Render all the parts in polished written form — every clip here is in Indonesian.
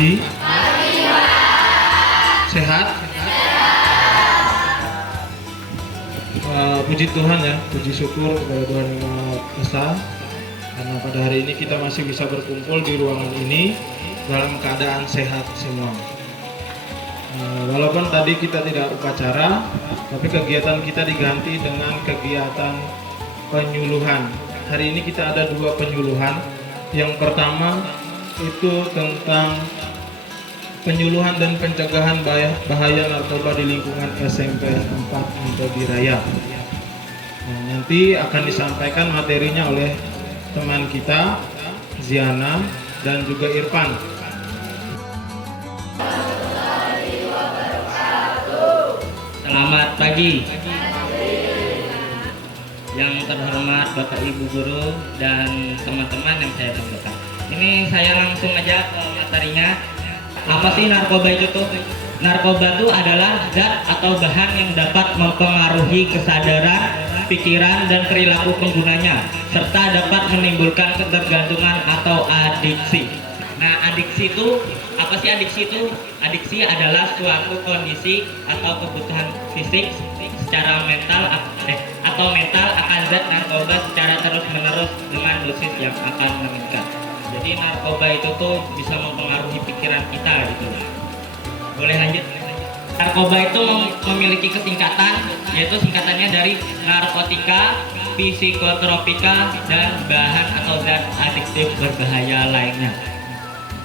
pagi. Sehat? Puji Tuhan ya, puji syukur kepada Tuhan Yang Maha Esa, karena pada hari ini kita masih bisa berkumpul di ruangan ini dalam keadaan sehat semua. Walaupun tadi kita tidak upacara, tapi kegiatan kita diganti dengan kegiatan penyuluhan. Hari ini kita ada 2 penyuluhan. Yang pertama itu tentang penyuluhan dan pencegahan bahaya narkoba di lingkungan SMP 4 Antodi Raya. Nah, nanti akan disampaikan materinya oleh teman kita Ziana dan juga Irfan. Selamat pagi. Yang terhormat Bapak Ibu Guru dan teman-teman yang saya banggakan. Ini saya langsung aja ke materinya. Apa sih narkoba itu tuh? Narkoba itu adalah zat atau bahan yang dapat mempengaruhi kesadaran, pikiran, dan perilaku penggunanya, serta dapat menimbulkan ketergantungan atau adiksi. Nah, adiksi itu apa sih? Adiksi itu, adiksi adalah suatu kondisi atau kebutuhan fisik secara mental atau mental akan zat narkoba secara terus-menerus dengan dosis yang akan meningkat. Jadi narkoba itu tuh bisa mempengaruhi pikiran kita gitu. Boleh lanjut? Narkoba itu memiliki kesingkatan, yaitu singkatannya dari narkotika, psikotropika, dan bahan atau zat adiktif berbahaya lainnya.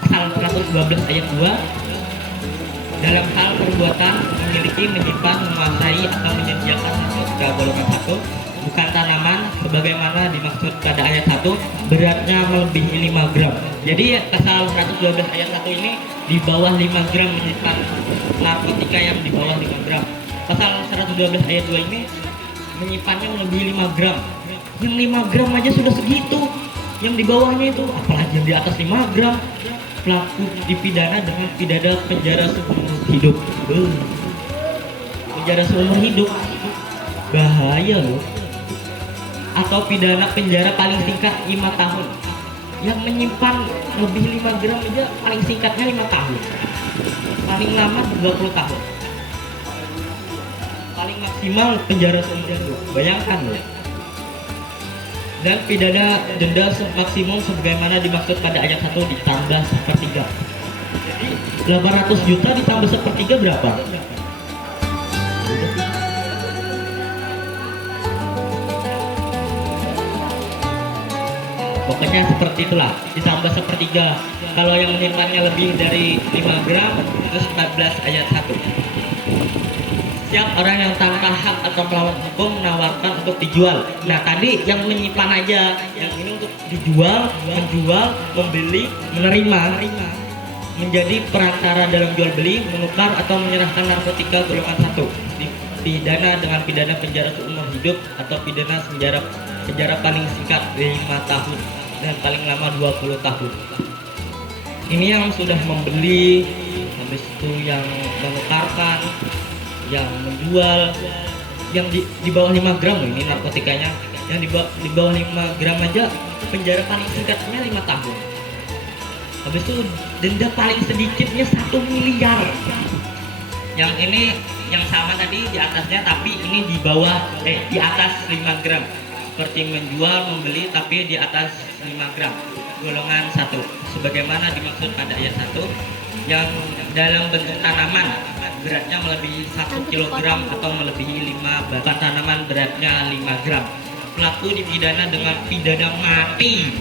Pasal 112 ayat 2, dalam hal perbuatan memiliki, menyimpan, menguasai, atau menyediakan narkotika golongan 1 bukan tanaman sebagaimana dimaksud pada ayat 1, beratnya melebihi 5 gram. Jadi pasal 112 ayat 1 ini di bawah 5 gram menyimpan narkotika yang di bawah 5 gram. Pasal 112 ayat 2 ini menyimpannya melebihi 5 gram. Yang 5 gram aja sudah segitu. Yang di bawahnya itu apalagi yang di atas 5 gram. Pelaku dipidana dengan pidana penjara seumur hidup. Penjara seumur hidup. Bahaya loh. Atau pidana penjara paling singkat 5 tahun. Yang menyimpan lebih 5 gram aja paling singkatnya 5 tahun. Paling lama 20 tahun. Paling maksimal penjara seumur hidup. Bayangkan loh. Dan pidana denda maksimum sebagaimana dimaksud pada ayat 1 ditambah sepertiga. Jadi 800 juta ditambah sepertiga berapa? Pokoknya seperti itulah, ditambah sepertiga. Kalau yang menyimpannya lebih dari 5 gram itu 14 ayat 1. Setiap orang yang tanpa hak atau melawan hukum menawarkan untuk dijual. Nah tadi yang menyimpan aja, yang ini untuk dijual, menjual, membeli, menerima, menjadi perantara dalam jual beli, menukar atau menyerahkan narkotika golongan 1. Dipidana dengan pidana penjara seumur hidup atau pidana penjara paling singkat 5 tahun dan paling lama 20 tahun. Ini yang sudah membeli, habis itu yang menukarkan, yang menjual, yang di bawah 5 gram loh ini narkotikanya. Yang di bawah 5 gram aja penjara paling singkatnya 5 tahun. Habis itu denda paling sedikitnya 1 miliar. Yang ini yang sama tadi di atasnya, tapi ini di bawah di atas 5 gram. Seperti menjual, membeli tapi di atas 5 gram golongan 1 sebagaimana dimaksud pada ayat 1, yang dalam bentuk tanaman beratnya melebihi 1 kg atau melebihi 5 batang tanaman beratnya 5 gram. Pelaku dipidana dengan pidana mati.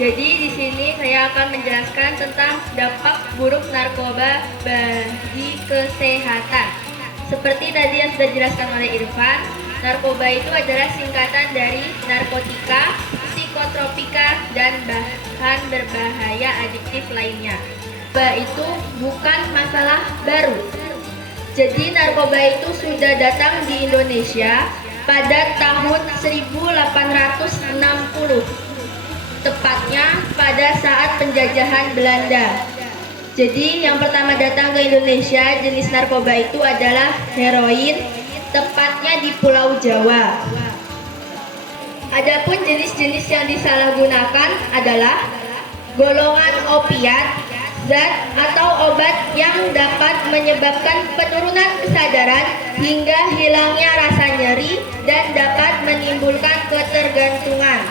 Jadi di sini saya akan menjelaskan tentang dampak buruk narkoba bagi kesehatan. Seperti tadi yang sudah dijelaskan oleh Irfan, narkoba itu adalah singkatan dari narkotika, psikotropika, dan bahan berbahaya adiktif lainnya. Narkoba itu bukan masalah baru. Jadi narkoba itu sudah datang di Indonesia pada tahun 1860. Tepatnya pada saat penjajahan Belanda. Jadi yang pertama datang ke Indonesia jenis narkoba itu adalah heroin, tepatnya di Pulau Jawa. Adapun jenis-jenis yang disalahgunakan adalah golongan opiat, zat atau obat yang dapat menyebabkan penurunan kesadaran hingga hilangnya rasa nyeri dan dapat menimbulkan ketergantungan.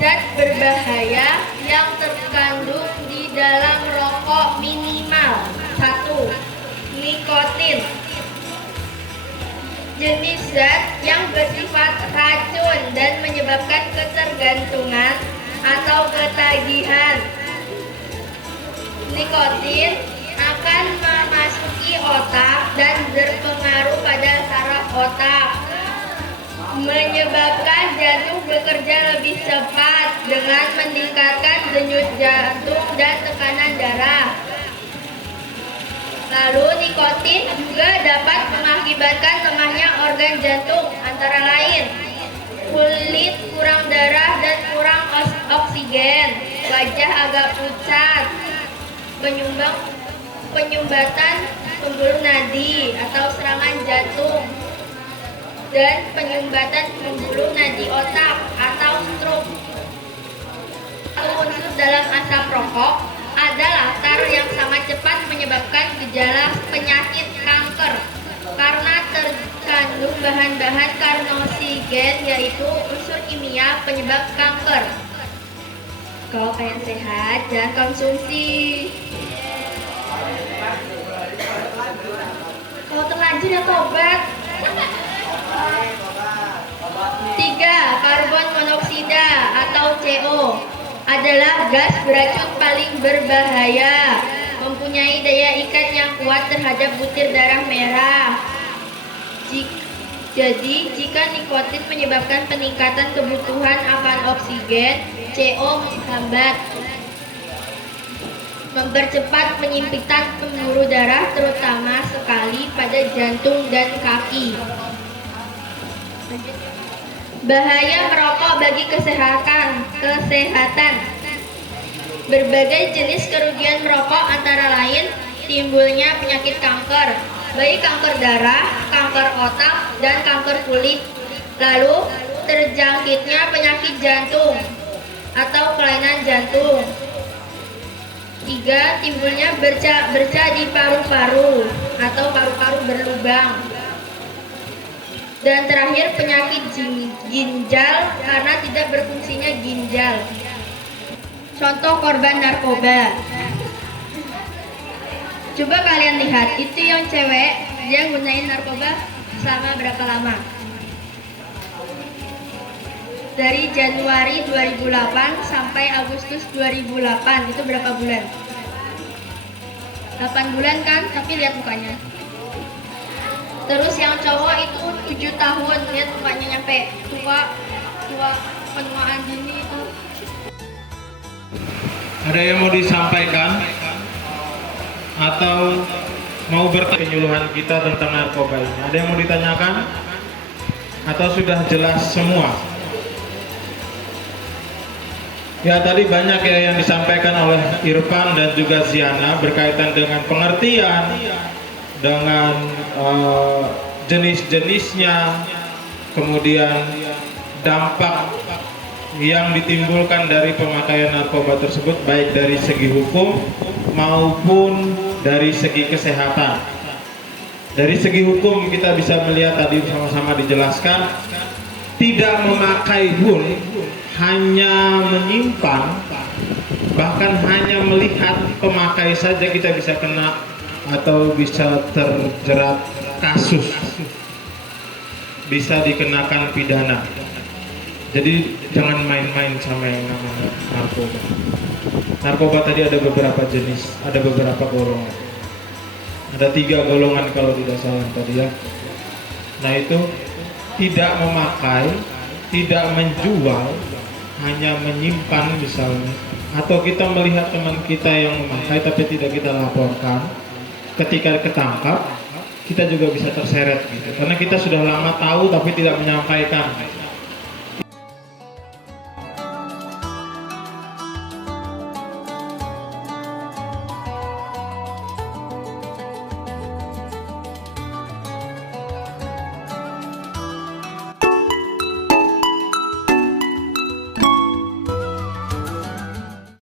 Zat berbahaya yang terkandung di dalam rokok minimal 1. Nikotin. Jenis zat yang bersifat racun dan menyebabkan ketergantungan atau ketagihan. Nikotin akan memasuki otak dan berpengaruh pada saraf otak, menyebabkan jantung bekerja lebih cepat dengan meningkatkan denyut jantung dan tekanan darah. Lalu nikotin juga dapat mengakibatkan lemahnya organ jantung, antara lain kulit kurang darah dan kurang oksigen, wajah agak pucat, penyumbatan pembuluh nadi atau serangan jantung, dan penyumbatan pembuluh nadi otak atau stroke. Unsur dalam asap rokok adalah latar yang sangat cepat menyebabkan gejala penyakit kanker karena terkandung bahan-bahan karnosinogen, yaitu unsur kimia penyebab kanker. Kalau pengen sehat, jangan konsumsi. Kalau terlanjur ya tobat. 3. Karbon monoksida atau CO adalah gas beracun paling berbahaya, mempunyai daya ikat yang kuat terhadap butir darah merah. Jadi, jika nikotin menyebabkan peningkatan kebutuhan akan oksigen, CO menghambat, mempercepat penyempitan pembuluh darah, terutama sekali pada jantung dan kaki. Bahaya merokok bagi kesehatan. Berbagai jenis kerugian merokok antara lain timbulnya penyakit kanker, baik kanker darah, kanker otak, dan kanker kulit. Lalu terjangkitnya penyakit jantung atau kelainan jantung. 3. Timbulnya bercak di paru-paru atau paru-paru berlubang. Dan terakhir, penyakit ginjal karena tidak berfungsinya ginjal. Contoh korban narkoba. Coba kalian lihat, itu yang cewek, dia gunain narkoba selama berapa lama? Dari Januari 2008 sampai Agustus 2008, itu berapa bulan? 8 bulan kan, tapi lihat mukanya. Terus yang cowok itu 7 tahun, lihat mukanya nyampe tua penuaan dini itu. Ada yang mau disampaikan atau mau bertanya penyuluhan kita tentang narkoba ini? Ada yang mau ditanyakan atau sudah jelas semua? Ya, tadi banyak ya yang disampaikan oleh Irfan dan juga Ziana berkaitan dengan pengertian, dengan jenis-jenisnya, kemudian dampak yang ditimbulkan dari pemakaian narkoba tersebut, baik dari segi hukum maupun dari segi kesehatan. Dari segi hukum kita bisa melihat tadi sama-sama dijelaskan, tidak memakai pun, hanya menyimpan, bahkan hanya melihat pemakai saja kita bisa kena atau bisa terjerat kasus, bisa dikenakan pidana. Jadi jangan main-main sama yang namanya narkoba. Narkoba tadi ada beberapa jenis, ada beberapa golongan. Ada 3 golongan kalau tidak salah tadi ya. Nah itu tidak memakai, tidak menjual, hanya menyimpan misalnya. Atau kita melihat teman kita yang memakai tapi tidak kita laporkan. Ketika ketangkap, kita juga bisa terseret gitu. Karena kita sudah lama tahu tapi tidak menyampaikan.